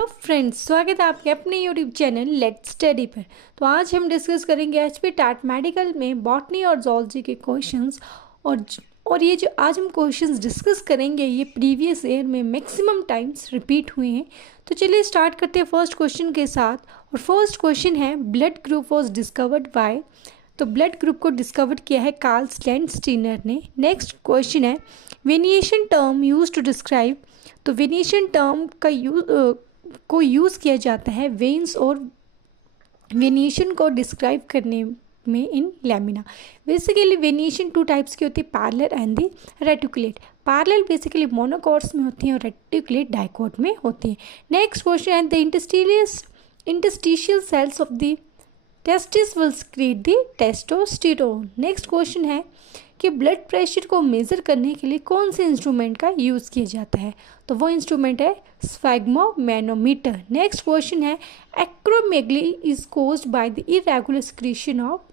Hello friends, स्वागत है आपके अपने यूट्यूब चैनल लेट्स स्टडी पर। तो आज हम डिस्कस करेंगे एचपी टैट मेडिकल में बॉटनी और जूलॉजी के क्वेश्चंस। और ये जो आज हम क्वेश्चंस डिस्कस करेंगे ये प्रीवियस ईयर में मैक्सिमम टाइम्स रिपीट हुए हैं। तो चलिए स्टार्ट करते हैं फर्स्ट क्वेश्चन के साथ। और फर्स्ट क्वेश्चन है blood group was discovered by. तो ब्लड ग्रुप को डिस्कवर किया है कार्ल स्टेनर ने। नेक्स्ट क्वेश्चन है वेनिएशन टर्म यूज टू डिस्क्राइब। तो वेनिएशन टर्म का यूज़ किया जाता है वेन्स और वेनिएशन को डिस्क्राइब करने में इन लैमिना। बेसिकली वेनिएशन टू टाइप्स की होती है, parallel and the reticulate. Parallel basically monocots में होती हैं और रेटिकुलेट डाइकॉट में होती हैं। नेक्स्ट क्वेश्चन है the interstitial cells of the testis will secret the testosterone. Next question है कि ब्लड प्रेशर को मेज़र करने के लिए कौन से इंस्ट्रूमेंट का यूज़ किया जाता है। तो वो इंस्ट्रूमेंट है स्फैग्मोमैनोमीटर। नेक्स्ट क्वेश्चन है acromegaly is caused by the irregular secretion of.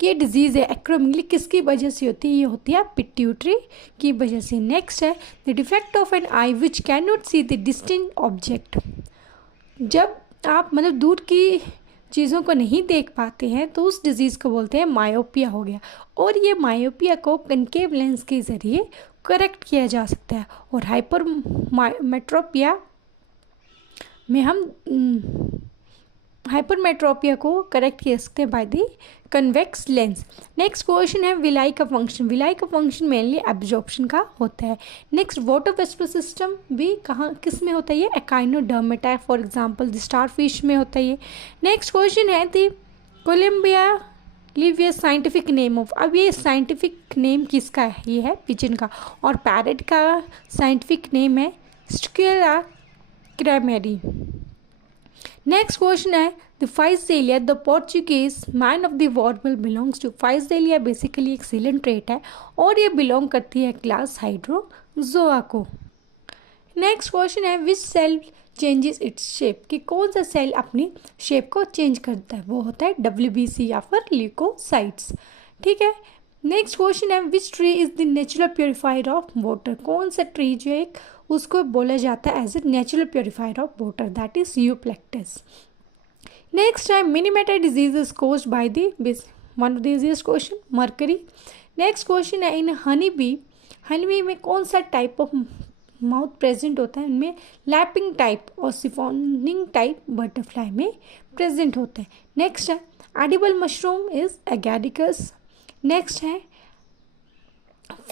ये डिजीज़ है एक्रोमेगली किसकी वजह से होती है? ये होती है पिट्यूटरी की वजह से। नेक्स्ट है the defect of an eye which can not see the distinct object. जब आप दूर की चीज़ों को नहीं देख पाते हैं तो उस डिज़ीज़ को बोलते हैं मायोपिया हो गया। और ये मायोपिया को कनकेव लेंस के ज़रिए करेक्ट किया जा सकता है। और हाइपरमेट्रोपिया में हम हाइपरमेट्रोपिया को करेक्ट किया सकते हैं by the convex lens. Next question है विलाई का फंक्शन। विलाई का फंक्शन मेनली एब्जॉर्प्शन का होता है। नेक्स्ट वाटर वेस्पर सिस्टम भी किस में होता है? ये एकाइनोडर्मेटा है, फॉर एग्जांपल द स्टारफिश में होता है ये। नेक्स्ट क्वेश्चन है the Columbia livia scientific name of. अब ये साइंटिफिक नेम किसका है? ये है पिजन का। और पैरट का साइंटिफिक नेम है स्टिकुला क्रैमेरी। नेक्स्ट क्वेश्चन है the Physalia the Portuguese man of the warble belongs to. Physalia basically एक सीलन ट्रेट है और ये बिलोंग करती है क्लास हाइड्रोजोआ को। नेक्स्ट क्वेश्चन है which cell changes its shape. कि कौन सा सेल अपनी शेप को चेंज करता है? वो होता है WBC या फिर ल्यूकोसाइट्स। ठीक है। नेक्स्ट क्वेश्चन है which tree is the natural purifier of water. कौन सा ट्री जो एक उसको बोला जाता है as a natural purifier of water, that is eucalyptus. Next है Minamata disease is caused by the one of the easiest question mercury. Next question है इन हनी बी में कौन सा टाइप ऑफ माउथ प्रेजेंट होता है? इनमें lapping type और siphoning type butterfly में प्रेजेंट होता है। नेक्स्ट है एडिबल मशरूम इज एगैडिकस। नेक्स्ट है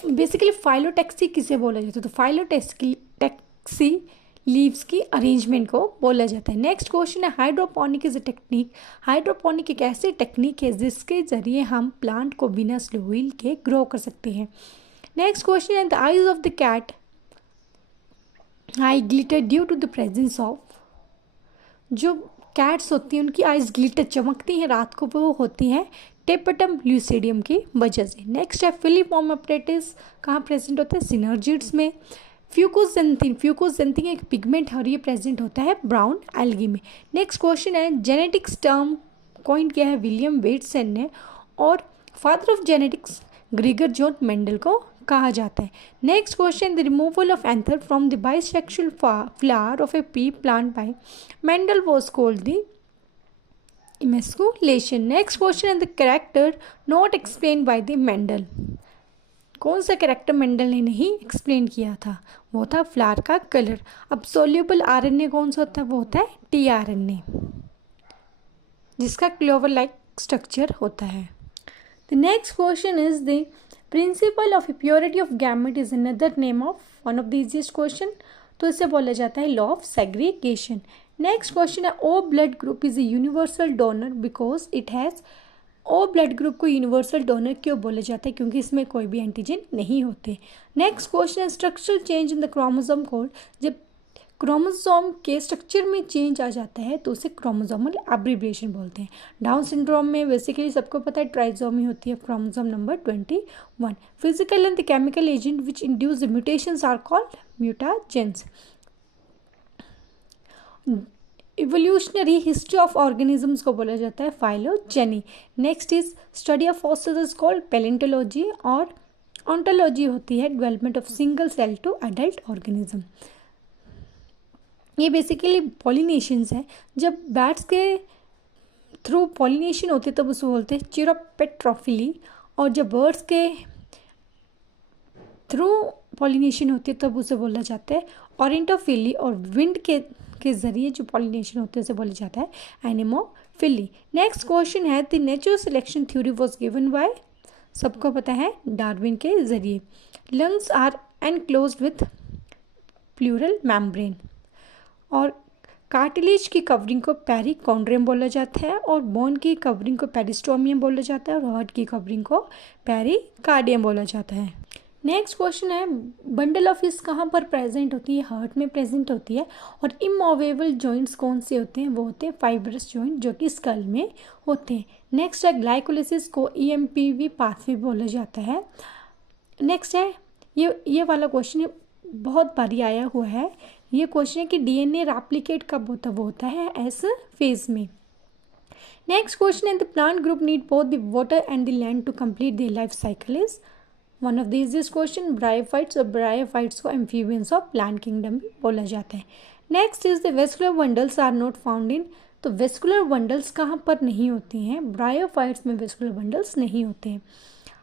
बेसिकली फाइलोटैक्सी किसे बोला जाता है? तो फाइलोटैक्सी लीव्स की अरेंजमेंट को बोला जाता है। नेक्स्ट क्वेश्चन है hydroponic is a technique. Hydroponic एक ऐसी टेक्निक है जिसके जरिए हम प्लांट को बिना सोइल के ग्रो कर सकते हैं। नेक्स्ट क्वेश्चन है the eyes of the cat eye glitter due to the presence of. जो कैट्स होती हैं उनकी आइज ग्लिटर चमकती हैं रात को, वो होती हैं टेपटम ल्यूसिडियम की वजह से। नेक्स्ट है फिलिफॉर्म अपरेटिस कहाँ प्रेजेंट होता है? सिनर्जिड्स में। फ्यूकोजेंथिन एक पिगमेंट है और ये प्रेजेंट होता है ब्राउन एल्गी में। नेक्स्ट क्वेश्चन है जेनेटिक्स टर्म कॉइन किया है विलियम वेटसन ने और father of genetics Gregor John Mendel को कहा जाता है। Next question the removal of anther from the bisexual flower of a pea plant by Mendel was called the emasculation. Next question है the character not explain by the Mendel. कौन सा character Mendel ने नहीं explain किया था? वो था flower का कलर। अब सोल्यूबल RNA कौन सा होता है? वो होता है tRNA जिसका क्लोवर लाइक स्ट्रक्चर होता है। The next question is the principle of purity of gamete is another name of one of the easiest question. तो इसे बोला जाता है law of segregation. Next question है O blood group is a universal donor because it has. O blood group को universal donor क्यों बोला जाता है? क्योंकि इसमें कोई भी एंटीजन नहीं होते। नेक्स्ट क्वेश्चन है structural change in the chromosome code. जब क्रोमोसोम के स्ट्रक्चर में चेंज आ जाता है तो उसे क्रोमोसोमल एब्रिविएशन बोलते हैं। डाउन सिंड्रोम में बेसिकली सबको पता है ट्राइसोमी होती है, chromosome number 21। Physical and the chemical agent which induce the mutations are called mutagens. Evolutionary history of organisms को बोला जाता है phylogeny. Next is study of fossils is called palaeontology और ऑन्टोलॉजी होती है development of single cell to adult organism. ये basically pollinations है। जब बैट्स के थ्रू पॉलिनेशन होती है तब उसे बोलते हैं चिरोपेट्रोफिली, और जब बर्ड्स के थ्रू पॉलिनेशन होती है तब उसे बोला जाता है ऑरेंटोफिली, और विंड के ज़रिए जो पॉलिनेशन होती है उसे बोला जाता है एनिमोफिली। नेक्स्ट क्वेश्चन है the natural selection theory was given by, सबको पता है डार्विन के ज़रिए। Lungs are enclosed with pleural membrane, और कार्टिलेज की कवरिंग को पेरिकॉन्ड्रियम बोला जाता है, और बोन की कवरिंग को पेरिस्टोमियम बोला जाता है, और हार्ट की कवरिंग को पेरिकार्डियम बोला जाता है। नेक्स्ट क्वेश्चन है बंडल ऑफ हिस कहाँ पर प्रेजेंट होती है? हार्ट में प्रेजेंट होती है। और इमूवेबल जॉइंट्स कौन से होते हैं? वो होते हैं फाइब्रस जॉइंट जो कि स्कल में होते हैं। नेक्स्ट है ग्लाइकोलिसिस को EMPV पाथवे बोला जाता है। नेक्स्ट है ये वाला क्वेश्चन है, बहुत बारी आया हुआ है। ये क्वेश्चन है कि DNA रेप्लिकेट कब होता है? वो होता है एस फेज में। नेक्स्ट क्वेश्चन है the plant group need both the water and the land to complete their life cycle is. One of this is question bryophytes, और ब्रायोफाइट्स को एम्फीबियंस ऑफ प्लांट किंगडम भी बोला जाता है। Next is the vascular bundles are not found in, तो vascular bundles कहाँ पर नहीं होती हैं? ब्रायोफाइट्स में वेस्कुलर बंडल्स नहीं होते हैं।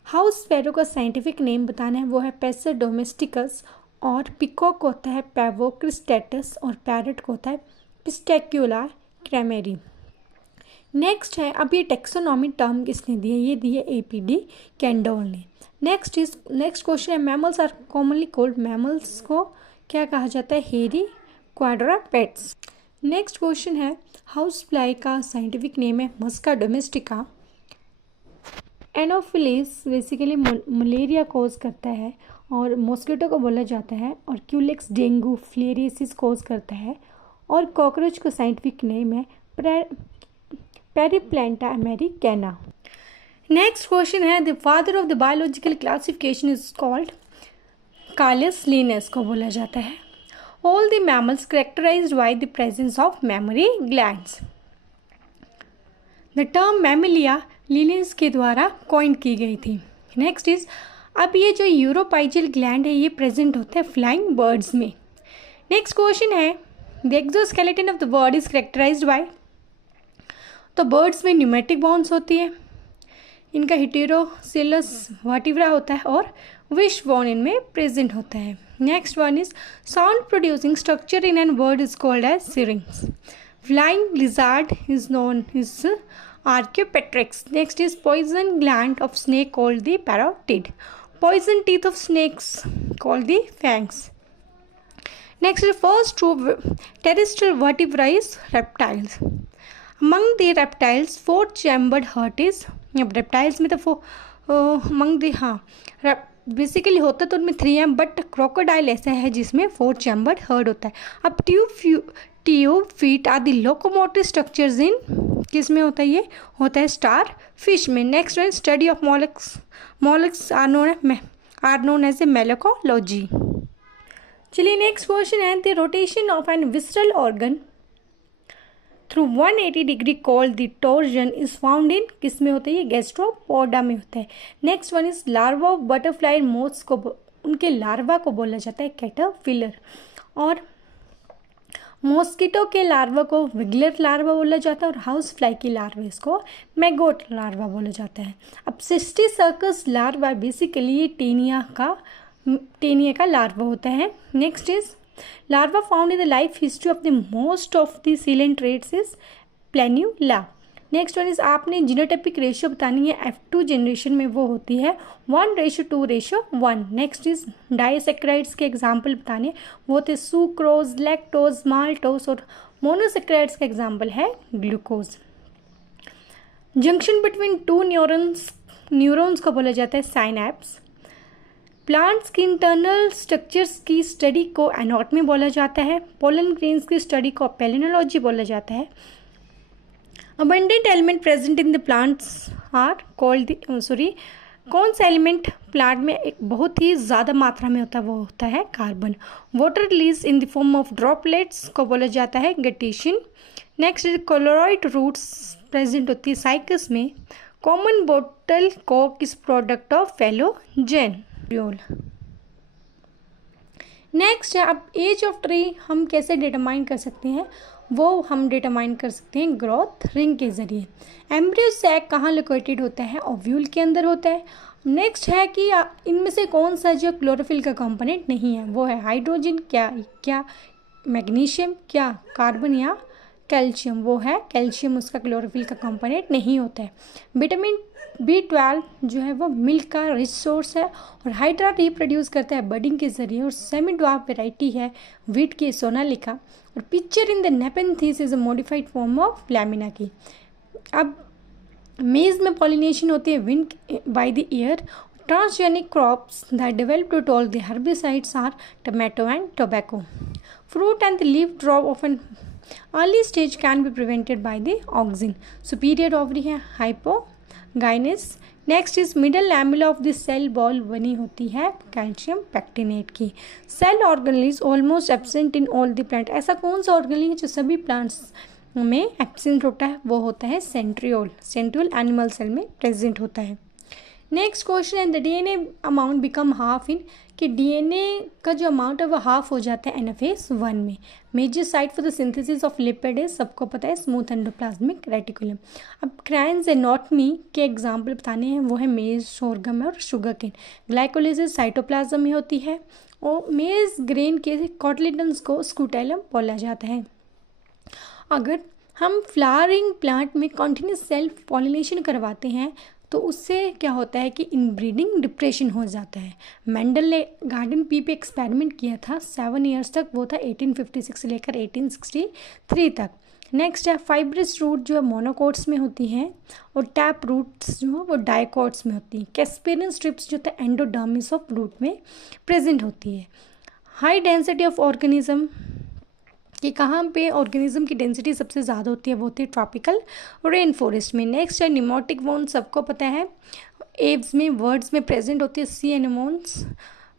हाउस स्पैरो का साइंटिफिक नेम बताना है, वो है पेसर डोमेस्टिकस, और पिकॉक होता है पैवोक्रिस्टेटस, और पैरट को होता है पिस्टैक्यूला क्रैमेरी। नेक्स्ट है, अब ये टेक्सोनॉमी टर्म किसने दी है? ये दी है APD कैंडोल ने। नेक्स्ट क्वेश्चन है mammals are commonly called, mammals को क्या कहा जाता है? Hairy quadrupeds. नेक्स्ट क्वेश्चन है हाउस फ्लाई का साइंटिफिक नेम है Musca domestica. Anopheles basically malaria cause करता है, और मॉस्किटो को बोला जाता है, और क्यूलेक्स डेंगू फ्लेरियसिस कॉज करता है, और कॉकरोच का साइंटिफिक नेम है पेरिप्लेंटा अमेरिकाना। नेक्स्ट क्वेश्चन है the father of the biological classification is called, Carolus Linnaeus को बोला जाता है। All the mammals characterised by the presence of mammary glands. The term mammalia Linnaeus के द्वारा coin की गई थी। नेक्स्ट इज, अब ये जो यूरोपाइजल ग्लैंड है ये प्रेजेंट होता है फ्लाइंग बर्ड्स में। नेक्स्ट क्वेश्चन है the exoskeleton of the bird is characterised by, तो बर्ड्स में न्यूमेटिक बोन्स होती है, इनका हेटेरोसिलस वर्टिब्रा होता है, और विश बोन इनमें प्रेजेंट होता है। Next one is sound producing structure in an bird is called as syrinx. Flying lizard is known is Archaeopteryx. Next is poison gland of snake called the parotid. Poison teeth of snakes called the fangs. Next is first true terrestrial vertebra is reptiles. Among the reptiles, four-chambered heart is, reptiles में तो among the basically होता तो उनमें 3 है, but crocodile ऐसा है जिसमें 4-chambered heart होता है। अब tube feet are the locomotive structures in, किस में होता है? ये होता है स्टार फिश में। Next one study of molluscs are known as a malacology. चलिए नेक्स्ट क्वेश्चन है the rotation of an visceral organ through 180 degree called the torsion is found in, किस में होता है? ये गैस्ट्रोपोडा में होता है। Next one is larva of butterfly moths को, उनके लार्वा को बोला जाता है कैटरपिलर, और मॉस्किटो के लार्वा को विगलर लार्वा बोला जाता है, और हाउस फ्लाई की लार्वा इसको मैगोट लार्वा बोला जाता है। अब सिस्टिसर्कस लार्वा बेसिकली ये टेनिया का लार्वा होता है। Next is larva found in the life history of the most of the coelenterates is planula. Next one is आपने जीनोटाइपिक रेशियो बतानी है, F2 जनरेशन में वो होती है 1:2:1। नेक्स्ट इज डाइसेक्राइड्स के एग्जाम्पल बताने, वो थे सुक्रोज, लैक्टोज, माल्टोज, और मोनोसेक्राइड्स का एग्जाम्पल है ग्लूकोज। जंक्शन बिटवीन 2 न्यूरॉन्स को बोला जाता है साइनैप्स। प्लांट्स की इंटरनल स्ट्रक्चर्स की स्टडी को एनाटॉमी बोला जाता है। पोलन ग्रेन्स की स्टडी को पेलिनोलॉजी बोला जाता है। Abundant element present in the plants are called कौन सा एलिमेंट प्लांट में एक बहुत ही ज़्यादा मात्रा में होता है? वो होता है carbon. Water release in the form of droplets को बोला जाता है guttation. Next coralloid roots present होती है साइकस में। कॉमन बोटल कॉक is product of phellogen. Next है, अब एज ऑफ ट्री हम कैसे डिटरमाइन कर सकते हैं, वो हम डिटरमाइन कर सकते हैं ग्रोथ रिंग के ज़रिए। एम्ब्रियो सैक कहाँ लोकेटेड होता है, ओव्यूल के अंदर होता है। नेक्स्ट है कि इनमें से कौन सा जो क्लोरोफिल का कंपोनेंट नहीं है, वो है हाइड्रोजन, क्या मैग्नीशियम, क्या कार्बन या कैल्शियम, वो है कैल्शियम, उसका क्लोरोफिल का कंपोनेंट नहीं होता है। विटामिन B12 जो है वो मिल्क का रिच सोर्स है, और हाइड्रा रिप्रोड्यूस करता है बडिंग के जरिए, और सेमी ड्वार्फ वेराइटी है वीट की सोनालिका, और picture in the Nepenthes is a modified form of lamina की। अब मेज में पॉलिनेशन होती है wind by the ear. Transgenic crops that develop to tall the herbicides are tomato and tobacco. Fruit and the leaf drop of an early stage can be prevented by the auxin. Superior ovary है hypogynous. Next is middle lamella of the cell wall बनी होती है calcium pectinate की। Cell organelle is almost absent in all the plant. ऐसा कौन सा organelle है जो सभी प्लांट्स में एब्सेंट होता है, वो होता है सेंट्रियोल। सेंट्रियोल एनिमल सेल में प्रेजेंट होता है। नेक्स्ट क्वेश्चन है, the DNA amount become half in, कि डीएनए का जो अमाउंट है वो हाफ हो जाता है NF1 में। Major site for the synthesis of lipid है, सबको पता है, स्मूथ एंडोप्लाज्मिक रेटिकुलम। अब क्रायंस एनाटॉमी के एग्जाम्पल बताने हैं, वो है मेज, सोरगम और शुगर केन। ग्लाइकोलिसिस साइटोप्लाज्म में होती है, और मेज ग्रेन के कॉटलिडन्स को स्कूटेलम बोला जाता है। अगर हम फ्लावरिंग प्लांट में कंटिन्यूस सेल्फ पॉलिनेशन करवाते हैं तो उससे क्या होता है कि इनब्रीडिंग डिप्रेशन हो जाता है। मेंडल ने गार्डन पी पे एक्सपेरिमेंट किया था 7 ईयर्स तक, वो था 1856 से लेकर 1863 तक। नेक्स्ट है, फाइब्रस रूट जो है मोनोकोट्स में होती हैं, और टैप रूट्स जो है वो डाइकोट्स में होती हैं। कैस्पेरियन स्ट्रिप्स जो है एंडोडर्मिस ऑफ रूट में प्रेजेंट होती है। हाई डेंसिटी ऑफ ऑर्गेनिज्म, कि कहाँ पे ऑर्गेनिज्म की डेंसिटी सबसे ज़्यादा होती है, वो होती है ट्रॉपिकल रेन फॉरेस्ट में। नेक्स्ट है निमोटिक वोन, सबको पता है, एव्स में वर्ड्स में प्रेजेंट होती है। सी एनिमोन्स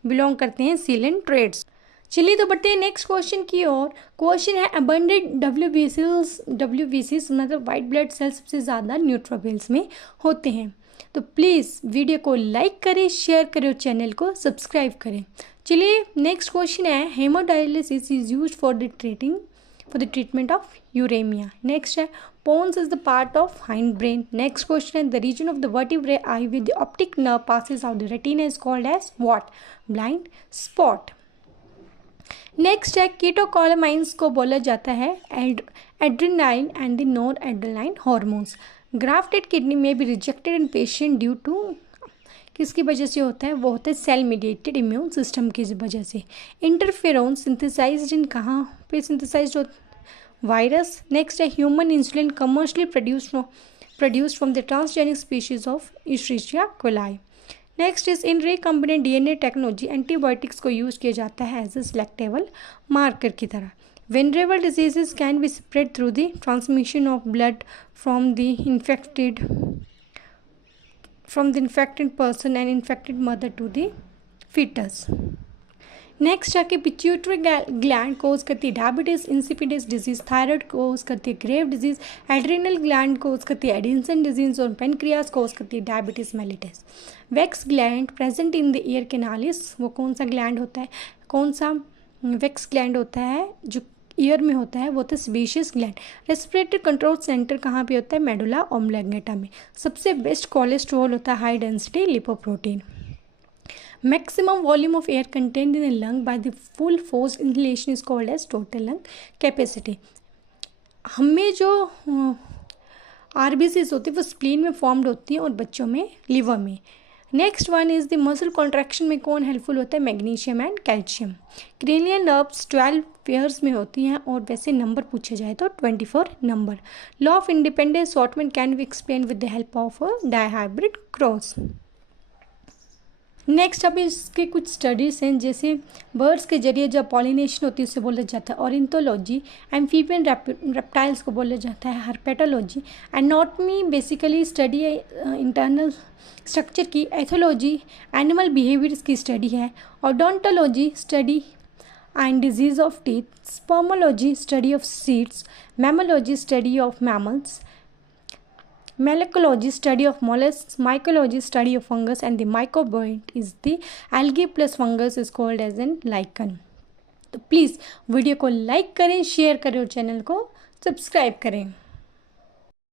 बिलोंग करते हैं सीलेंट ट्रेड्स। चलिए तो बढ़ते हैं नेक्स्ट क्वेश्चन की ओर। क्वेश्चन है, अबंडेंट डब्ल्यूबीसीज मतलब वाइट ब्लड सेल्स सबसे ज़्यादा न्यूट्रोफिल्स में होते हैं। तो प्लीज़ वीडियो को लाइक करें, शेयर करें और चैनल को सब्सक्राइब करें। चलिए नेक्स्ट क्वेश्चन है, haemodialysis is used for the treatment of uraemia. Next है, pons is the part of hind brain. Next question, the region of the vertebrae eye with the optic nerve passes out the retina is called as what? Blind spot. Next है, catecholamines को बोला जाता है adrenaline and the non adrenaline hormones. Grafted kidney में भी rejected in patient due to, किसकी वजह से होता है, वो होता है सेल मीडिएटेड इम्यून सिस्टम की वजह से। इंटरफेरोन सिंथेसाइज्ड इन कहाँ पे सिंथेसाइज्ड होता है, वायरस। नेक्स्ट है, human insulin commercially produced from the transgenic species of Escherichia coli. Next is, in recombinant DNA technology antibiotics को यूज किया जाता है एज ए सिलेक्टेबल मार्कर की तरह। Venereal diseases can be spread through the transmission of blood from the infected person and infected mother to the foetus. Next आके pituitary gland cause करती है diabetes insipidus disease, thyroid cause करती है grave disease, adrenal gland cause करती है Addison disease, और pancreas cause करती है diabetes mellitus. Wax gland present in the ear canals, वो कौन सा ग्लैंड होता है, कौन सा वेक्स ग्लैंड होता है जो ईयर में होता है, वो होता है sebaceous gland. Respiratory control centre कहाँ पे होता है, मेडुला ऑब्लॉन्गेटा में। सबसे बेस्ट कोलेस्ट्रॉल होता है high density lipoprotein. Maximum volume of air contained in a lung by the full force inhalation is called as total lung capacity. हमें जो RBCs होती है वो स्प्लीन में फॉर्म्ड होती हैं और बच्चों में लिवर में। Next one is the muscle contraction में कौन हेल्पफुल होता है, magnesium and calcium. Cranial nerves 12 pairs में होती हैं, और वैसे नंबर पूछे जाए तो 24 number. Law of independent assortment can be explain with the help of a dihybrid cross. Next अब इसके कुछ स्टडीज़ हैं, जैसे बर्ड्स के जरिए जब पॉलिनेशन होती है उसे बोला जाता है ऑर्निथोलॉजी। एम्फीबियन रेप्टाइल्स को बोला जाता है हर्पेटोलॉजी। एनाटॉमी बेसिकली स्टडी है इंटरनल स्ट्रक्चर की। एथोलॉजी एनिमल बिहेवियर्स की स्टडी है। Odontology study and disease of teeth. Spermology study of seeds. Mammalogy study of mammals. Malacology study of mollusks. Mycology study of fungus, and the mycobiote is the algae plus fungus is called as an lichen. तो please video को like करें, share करें और channel को subscribe करें।